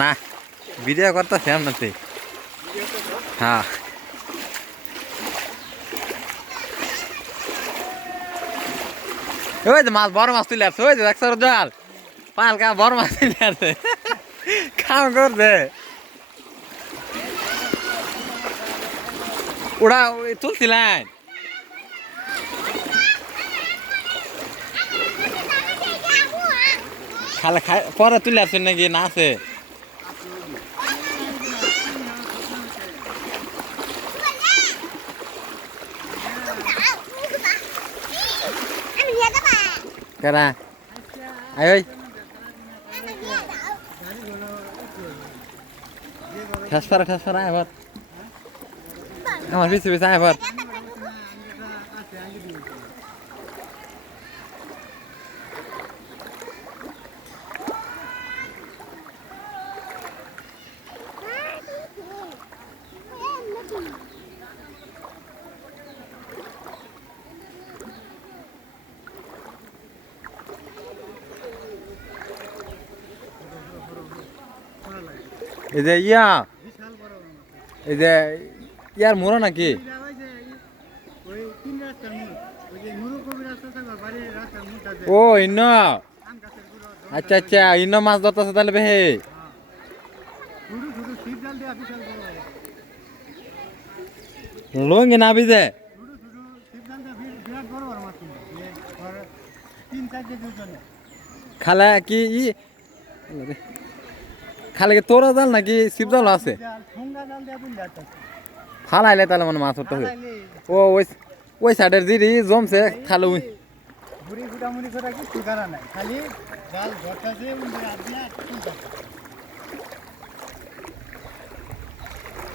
না ভিডিও করতেছি আপনাতে হ্যাঁ। ওই যে মাছ, বড় মাছ তুলে আসছে, ওই যে একশো জাল পালকা বড় মাছ তুলে আসছে। কাম করছে। ওরা ওই তুলছিলেন খালে খাই পরে তুলে আসছেন নাকি? না আছে? কারা? আয় ওই। ঠেস পারা, ঠেস আমার পিছু পিছু এবার এই যে ইয়া, এই যে ইয়ার মোড়া নাকি? ও, ইন্ন। আচ্ছা আচ্ছা ইন্ন মাছ ধরতেছে তাহলে বে শুধু শুধু শীত জাল দেওয়া বিশাল বড় বড় লঙ্গি না বিজে খালে, কি ই খালে তোরা জাল নাকি শিব জাল আছে? দিন ফালাইলে তাহলে মানে মাছ ধরতে হবে। ও ওই ওই সাইডের জিরি জমছে খালে ওই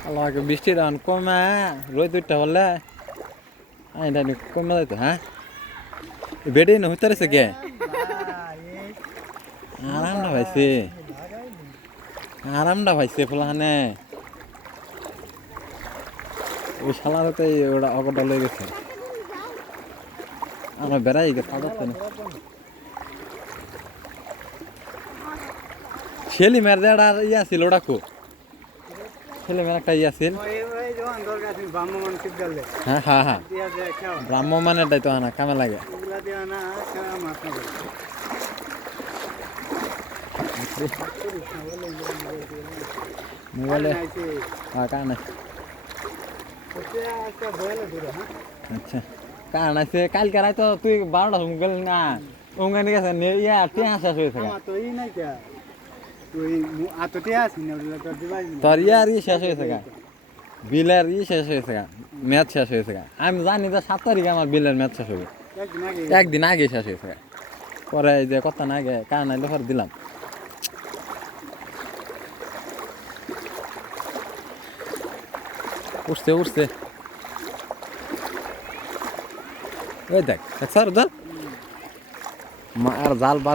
আল্লাহকে বৃষ্টির আন কমে রোদ উঠতে বললে আই ডাইনি কমে যাইতো হ্যাঁ? বেডে না হইতে রেছে কে? আরামটা পাইছে আরামটা পাইছে ফুলাহানে। ওই শালাতে ওটা অগটা লয়ে গেছে। আমরা বেড়াই গেছে পাঠাতে না। ছেলে মেয়ের দেড় ইয়া ছিল ওটা কো ছেলে মেয়ের একটা ইয়া ছিল ব্রাহ্মণ শিব হ্যাঁ হ্যাঁ হ্যাঁ। খাওয়া। ব্রাহ্মণের দায়িত্ব আনা কামে লাগে এগুলা দিয়া না খাওয়া মাছ না মোবাইলে হ্যাঁ কান আছে। হ্যাঁ? আচ্ছা কান আছে। কালকে রাত তুই বারোটা গেল না। ওখানে গেছে ইয়া টিয়া শেষ তো আসি না তোর ইয়ার ই শেষ হয়েছে গা। বিলের ই শেষ হয়েছে গা। ম্যাচ শেষ হয়েছে আমি জানি যে সাত তারিখে আমার বিলের ম্যাচ শেষ হবে। একদিন আগে। শেষ হয়েছে পরে এই যে কথা না আগে কান আইলে দিলাম। উঠছে উঠছে ওই দেখ দেখ স্যার মা আর জাল